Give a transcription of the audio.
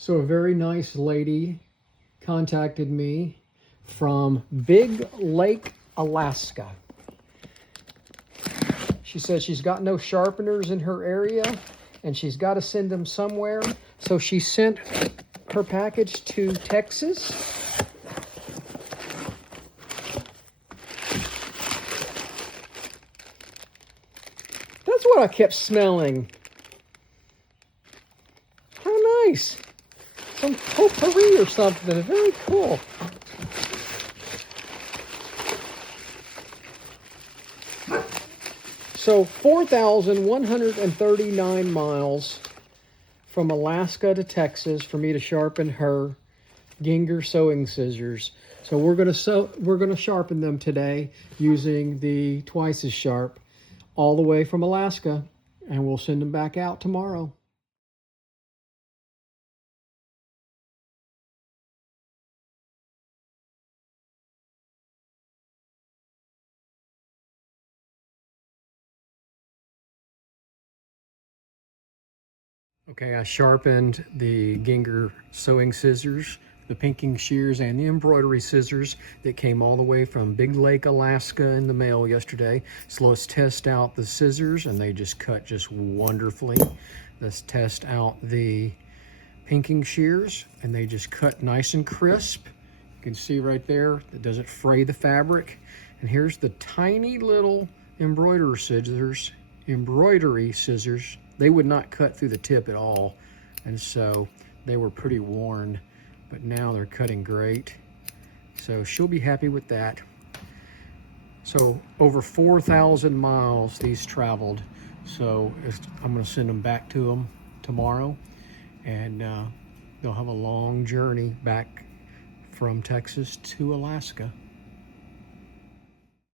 So a very nice lady contacted me from Big Lake, Alaska. She said she's got no sharpeners in her area and she's got to send them somewhere. So she sent her package to Texas. That's what I kept smelling. How nice. Some potpourri or something. Very cool. So 4,139 miles from Alaska to Texas for me to sharpen her Ginger sewing scissors. So we're gonna sharpen them today using the twice as sharp all the way from Alaska, and we'll send them back out tomorrow. Okay, I sharpened the Ginger sewing scissors, the pinking shears, and the embroidery scissors that came all the way from Big Lake, Alaska in the mail yesterday. So let's test out the scissors, and they just cut just wonderfully. Let's test out the pinking shears, and they just cut nice and crisp. You can see right there, it doesn't fray the fabric. And here's the tiny little embroidery scissors. They would not cut through the tip at all, and so they were pretty worn, but now they're cutting great. So she'll be happy with that. So over 4,000 miles these traveled. So I'm going to send them back to them tomorrow, and they'll have a long journey back from Texas to Alaska.